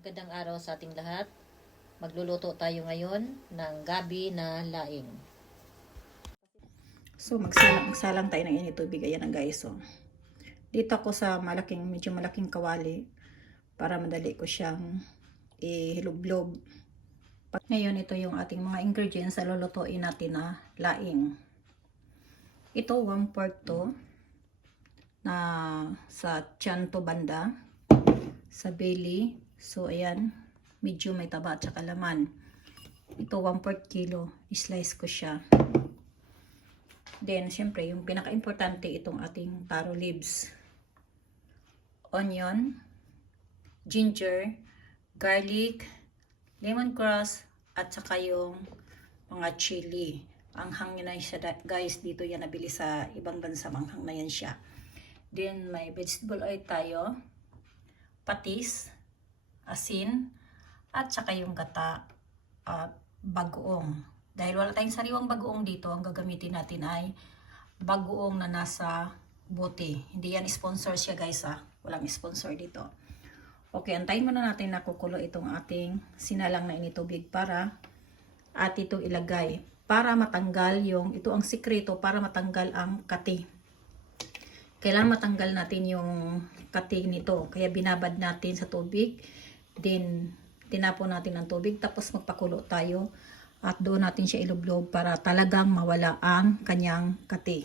Magandang araw sa ating lahat. Magluluto tayo ngayon ng gabi na laing. So magsalang tayo ng init tubig. Ayan na guys. So, dito ako sa medyo malaking kawali para madali ko siyang ihilog-log. Ngayon ito yung ating mga ingredients sa lulutuin natin na laing. Ito 1/4 to na sa tiyan to banda, sa belly. So ayan, medyo may taba at saka laman. Ito 1/4 kilo, slice ko siya. Then syempre yung pinaka-importante itong ating taro leaves, onion, ginger, garlic, lemongrass, at saka yung mga chili. Anghang na siya guys, dito yan nabili sa ibang bansa, manghang na yan siya. Then may vegetable oil tayo, patis, asin, at saka yung gata at bagoong. Dahil wala tayong sariwang bagoong dito, ang gagamitin natin ay bagoong na nasa bote. Hindi yan sponsor siya guys ha. Walang sponsor dito. Okay, antayin muna natin na kukulo itong ating sinalang na initubig para at ito ilagay. Para matanggal yung, ito ang sikreto para matanggal ang kati. Kailangan matanggal natin yung kati nito. Kaya binabad natin sa tubig. Then, tinapon natin ng tubig. Tapos magpakulo tayo. At doon natin siya ilublob para talagang mawala ang kanyang kati.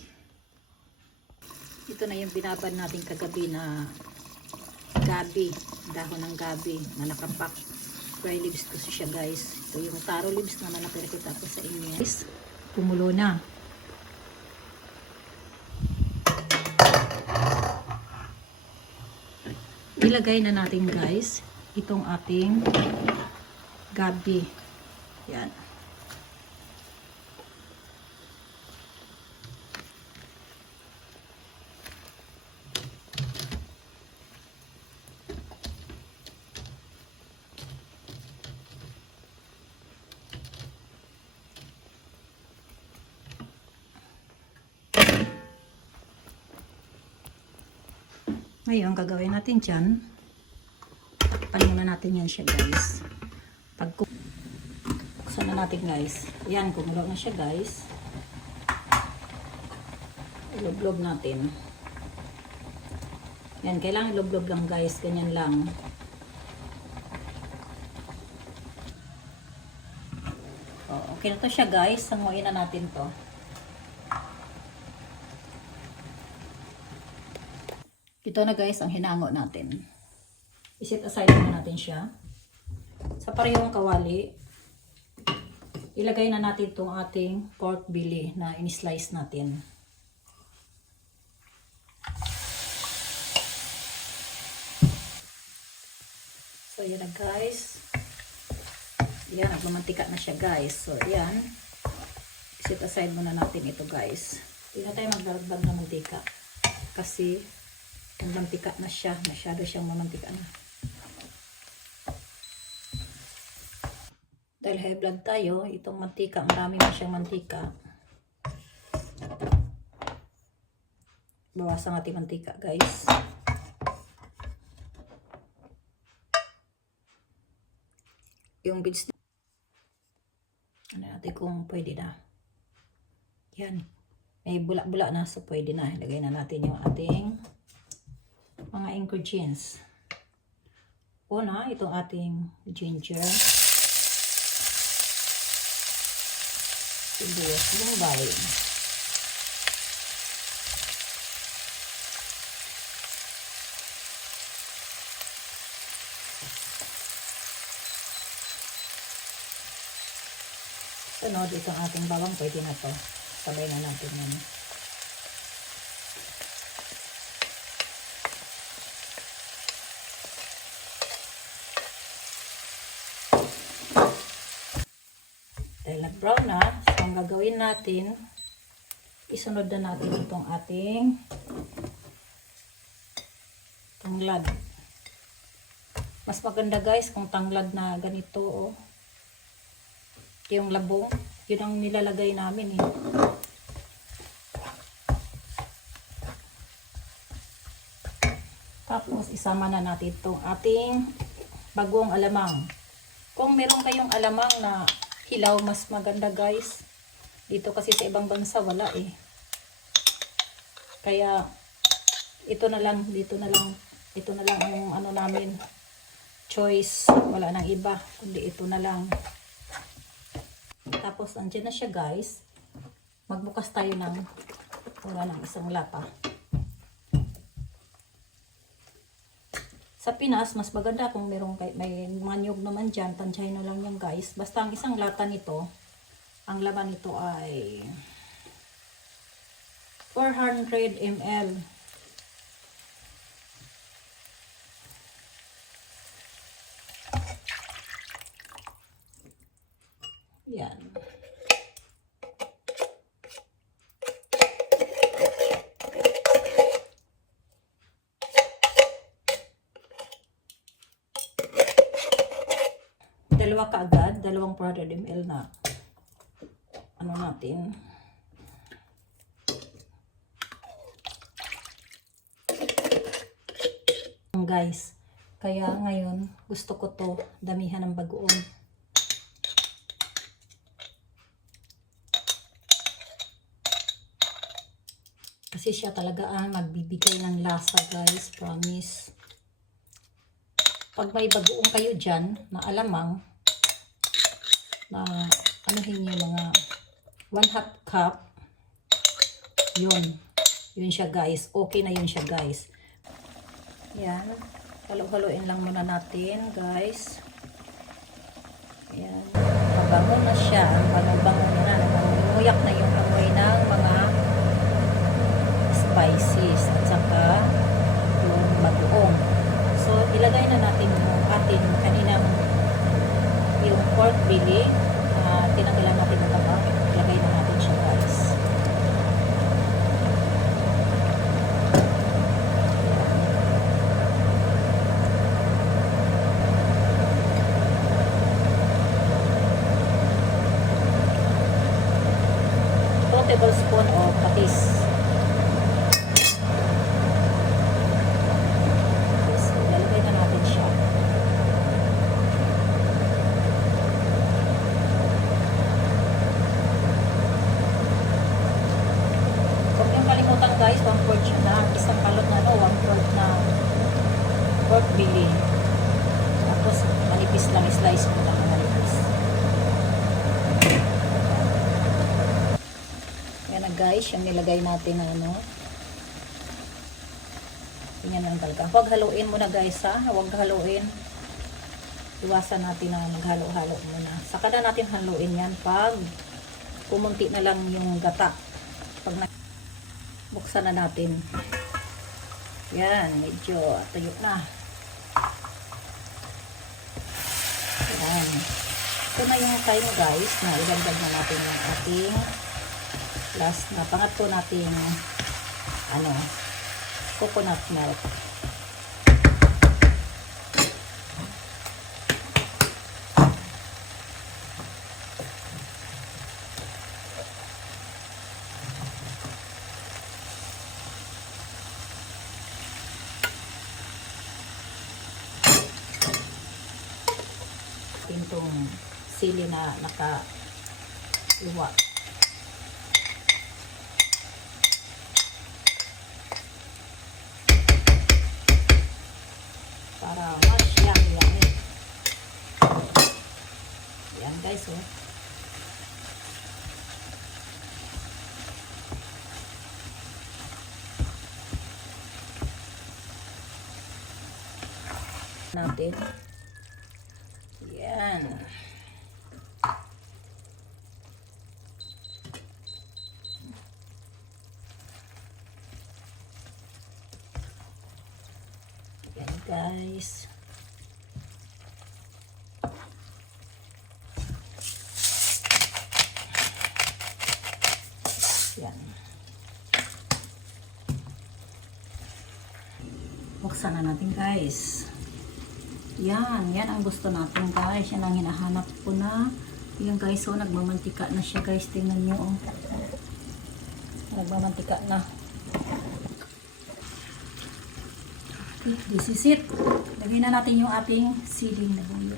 Ito na yung binabad natin kagabi na gabi. Dahon ng gabi na nakapak. Dry leaves ko siya guys. Ito yung taro leaves naman na pinakita ko sa inyo. Kumulo na. Ilagay na natin guys itong ating gabi. Yan. Ngayon, gagawin natin dyan. Takpan muna natin yan siya guys. Buksan na natin guys. Yan, kumulo na siya guys. Ilog-log natin. Yan, kailangan ilog-log lang guys. Ganyan lang. Okay na to siya guys. Sanguin na natin to. Ito na guys ang hinango natin. I-set aside na natin siya. Sa parehong kawali, ilagay na natin itong ating pork belly na in-slice natin. So yan na guys. Yan, nagmamantika na siya guys. So yan. I-set aside muna natin ito guys. Hindi na tayo magdaragdag ng mantika. Kasi mantika na siya. Masyado siyang mamantika na. Dahil high blood tayo, itong mantika, marami na siyang mantika. Bawasan natin mantika guys. Yung beans, ano natin kung pwede na. Yan. May bula-bula na, so pwede na. Ilagay na natin yung ating mga ingredients. Una, itong ating ginger, sibuyas bombay, sunod itong ating bawang, pwede na to. Sabay na natin yan. Dahil nag-brown na, so ang gagawin natin, isunod na natin itong ating tanglad. Mas maganda guys kung tanglad na ganito, oh. Yung labong, yun ang nilalagay namin eh. Tapos isama na natin itong ating bagoong alamang. Kung meron kayong alamang na hilaw, mas maganda guys. Dito kasi sa ibang bansa wala eh. Kaya ito na lang, ito na lang ang ano namin choice. Wala nang iba, kundi ito na lang. Tapos andyan na siya guys. Magbukas tayo ng isang lata. Sa Pinas, mas maganda kung may mga niyog naman dyan, tansyahin na lang yan guys. Basta ang isang lata nito, ang laman nito ay 400 ml. Yan. Dalawa kaagad, dalawang 400 ml na ano natin. Guys, kaya ngayon gusto ko to damihan ng bagoong. Kasi siya talaga ang magbibigay ng lasa guys, promise. Pag may bagoong kayo dyan na alamang, na anuhin nyo mga 1/2 cup, yun siya guys, okay na yun siya guys. Yan, halo-haloin lang muna natin guys. Yan, mabango na siya, bango-bango na, nangunguyak na yung amoy ng mga spices at saka yung bagoong. So ilagay na natin yung ating kaninang yung pork belly, tinanggalan natin ng taba. Ilagay na natin siya guys. Tablespoon of patis. Yes, ilalagay na natin siya. Huwag niyong kalimutan guys, 1/4 siya na. Isang kalot na 1/4 na pork belly. Tapos manipis lang, slice mo lang manipis. Guys, yung nilagay natin na ano. Tingnan lang talaga. Huwag haluin muna guys ha. Huwag haluin. Iwasan natin na maghalo-halo muna. Saka na natin haluin yan pag pumunti na lang yung gata. Pag buksan na natin. Yan, medyo tuyo na. Yan. Ito na yung time guys na ilagdag na natin yung ating last na pangatlo nating coconut milk. Itong sili na naka-iwa. Para mas yummy. Yan guys, oh. Natin. Yan. Guys, yan. Buksan na natin guys. Yan ang gusto natin guys. Yan ang hinahanap ko na. Yan guys, so nagmamantika na siya guys. Tingnan nyo, oh. Nagmamantika na. Okay, this is it. Lagay na natin yung ating siling na buyo.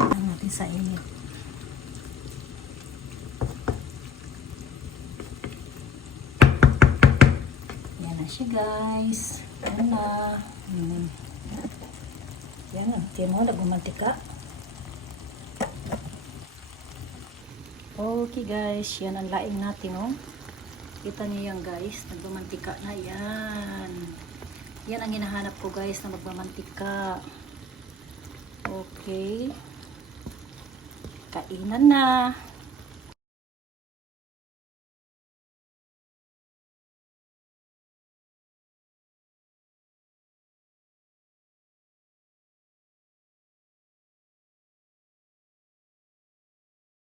Lagay natin sa init. Yan na siya guys. Yan na. Yan na. Tiyan mo, nagmamantika. Okay guys, yan ang laing natin oh. Kita niyo yan guys, nagmamantika na yan. Yan ang hinahanap ko guys na magmamantika. Okay. Kainan na.